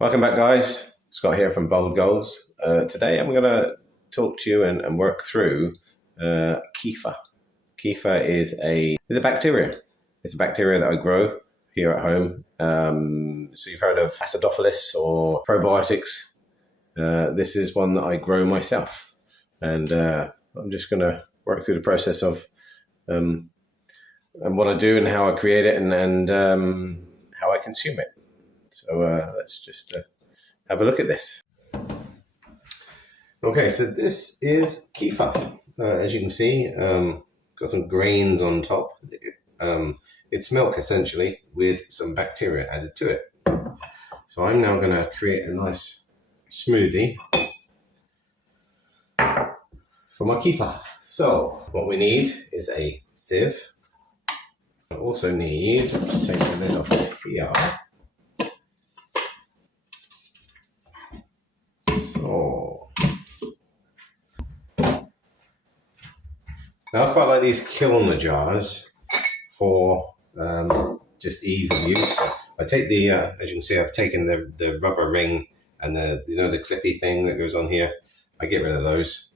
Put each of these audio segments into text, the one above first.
Welcome back, guys. Scott here from Bold Goals. Today I'm going to talk to you and work through Kefir. Kefir is a bacteria. It's a bacteria that I grow here at home. So you've heard of acidophilus or probiotics. This is one that I grow myself. And I'm just going to work through the process of and what I do and how I create it and how I consume it. So let's just have a look at this. Okay, so this is Kefir. As you can see, got some grains on top. It's milk essentially with some bacteria added to it. So I'm now going to create a nice smoothie for my Kefir. So what we need is a sieve. I also need to take the lid off here. So now I quite like these kilner jars for just ease of use. I take the as you can see, I've taken the rubber ring and the the clippy thing that goes on here. I get rid of those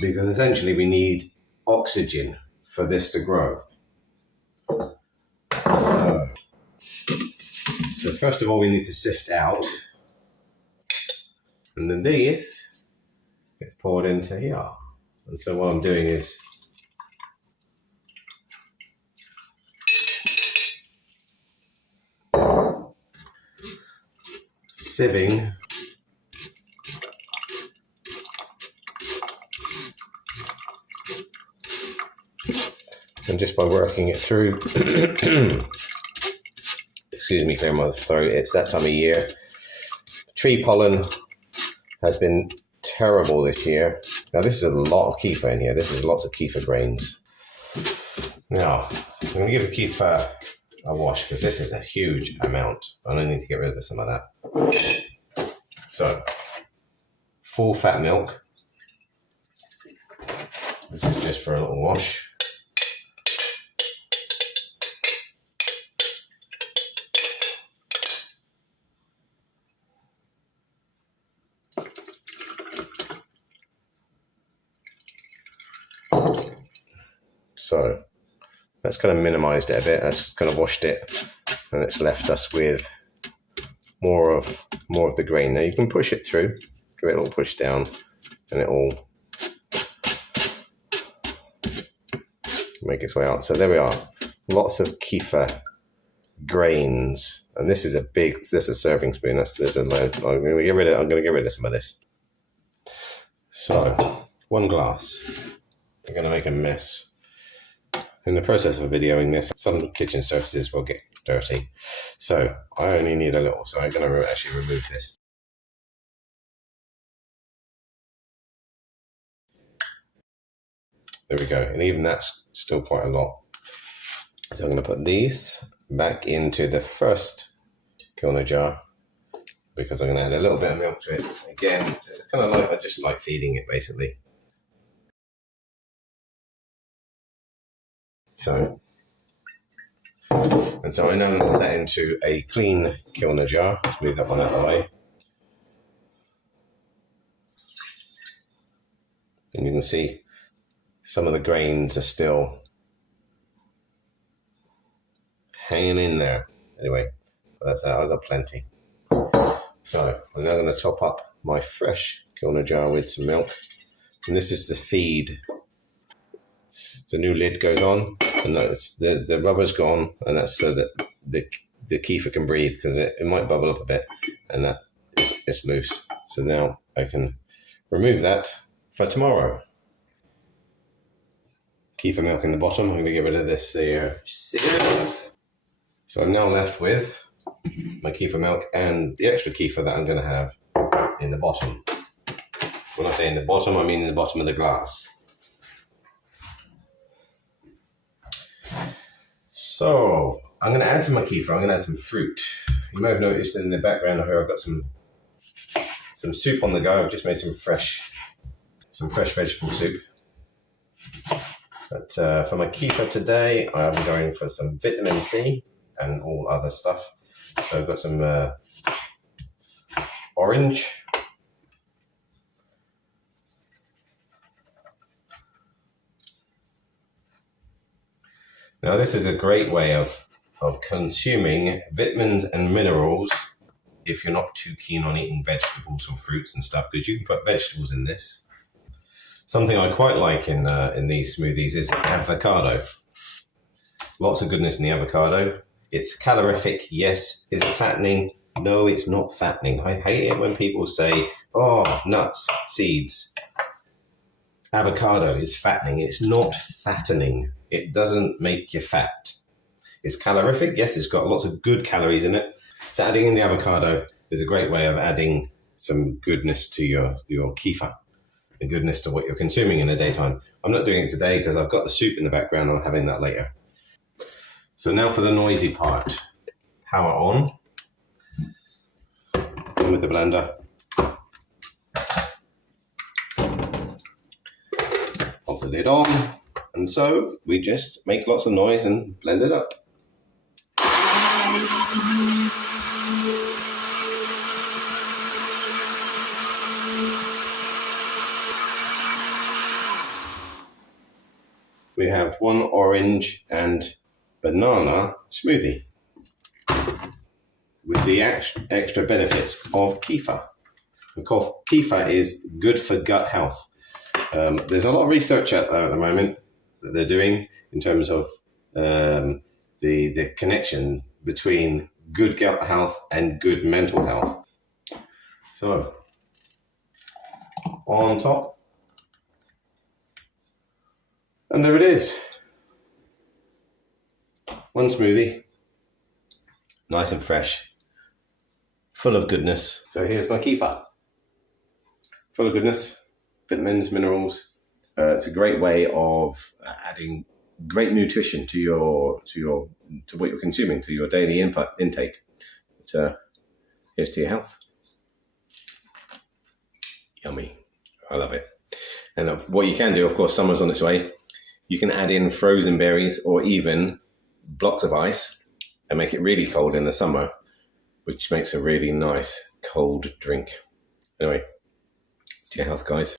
because essentially we need oxygen for this to grow. So first of all, we need to sift out, and then these get poured into here. And so what I'm doing is sieving and just by working it through excuse me, clear my throat, it's that time of year. Tree pollen has been terrible this year. Now this is a lot of Kefir in here. This is lots of Kefir grains. Now I'm going to give the Kefir a wash because this is a huge amount. I need to get rid of some of that. So full fat milk. This is just for a little wash. So that's kind of minimized it a bit. That's kind of washed it, and it's left us with more of the grain. Now you can push it through, give it a little push down, and it will make its way out. So there we are, lots of Kefir grains, and this is a serving spoon. There's a load. I'm going to get rid of some of this. So 1 glass. I'm going to make a mess. In the process of videoing this, some kitchen surfaces will get dirty. So I only need a little, so I'm going to actually remove this. There we go, and even that's still quite a lot. So I'm going to put these back into the first kilner jar because I'm going to add a little bit of milk to it. Again, I just like feeding it basically. So I'm now going to put that into a clean kilner jar. Just move that one out of the way. And you can see some of the grains are still hanging in there. Anyway, that's that. I've got plenty. So I'm now going to top up my fresh kilner jar with some milk. And this is the feed. The new lid goes on, and that's the rubber's gone, and that's so that the Kefir can breathe, because it might bubble up a bit, and that it's loose. So now I can remove that for tomorrow. Kefir milk in the bottom. I'm going to get rid of this here. So I'm now left with my Kefir milk and the extra Kefir that I'm going to have in the bottom. When I say in the bottom, I mean in the bottom of the glass. So I'm going to add to my Kefir. I'm going to add some fruit. You may have noticed in the background here I've got some soup on the go. I've just made some fresh vegetable soup. But for my Kefir today, I'm going for some vitamin C and all other stuff. So I've got some orange. Now this is a great way of consuming vitamins and minerals if you're not too keen on eating vegetables or fruits and stuff, because you can put vegetables in this. Something I quite like in these smoothies is avocado. Lots of goodness in the avocado. It's calorific, yes. Is it fattening? No, it's not fattening. I hate it when people say, oh, nuts, seeds. Avocado is fattening. It's not fattening. It doesn't make you fat. It's calorific. Yes, it's got lots of good calories in it. So adding in the avocado is a great way of adding some goodness to your kefir, and goodness to what you're consuming in the daytime. I'm not doing it today because I've got the soup in the background. I'm having that later. So now for the noisy part. Power on. In with the blender. Pop the lid on. And so we just make lots of noise and blend it up. We have one orange and banana smoothie with the extra benefits of kefir. Because kefir is good for gut health. There's a lot of research out there at the moment that they're doing in terms of the connection between good gut health and good mental health. So, on top. And there it is. One smoothie. Nice and fresh. Full of goodness. So here's my kefir. Full of goodness. Vitamins, minerals. It's a great way of adding great nutrition to what you're consuming, to your daily intake. Here's to your health. Yummy. I love it. And what you can do, of course, summer's on its way. You can add in frozen berries or even blocks of ice and make it really cold in the summer, which makes a really nice cold drink. Anyway, to your health, guys.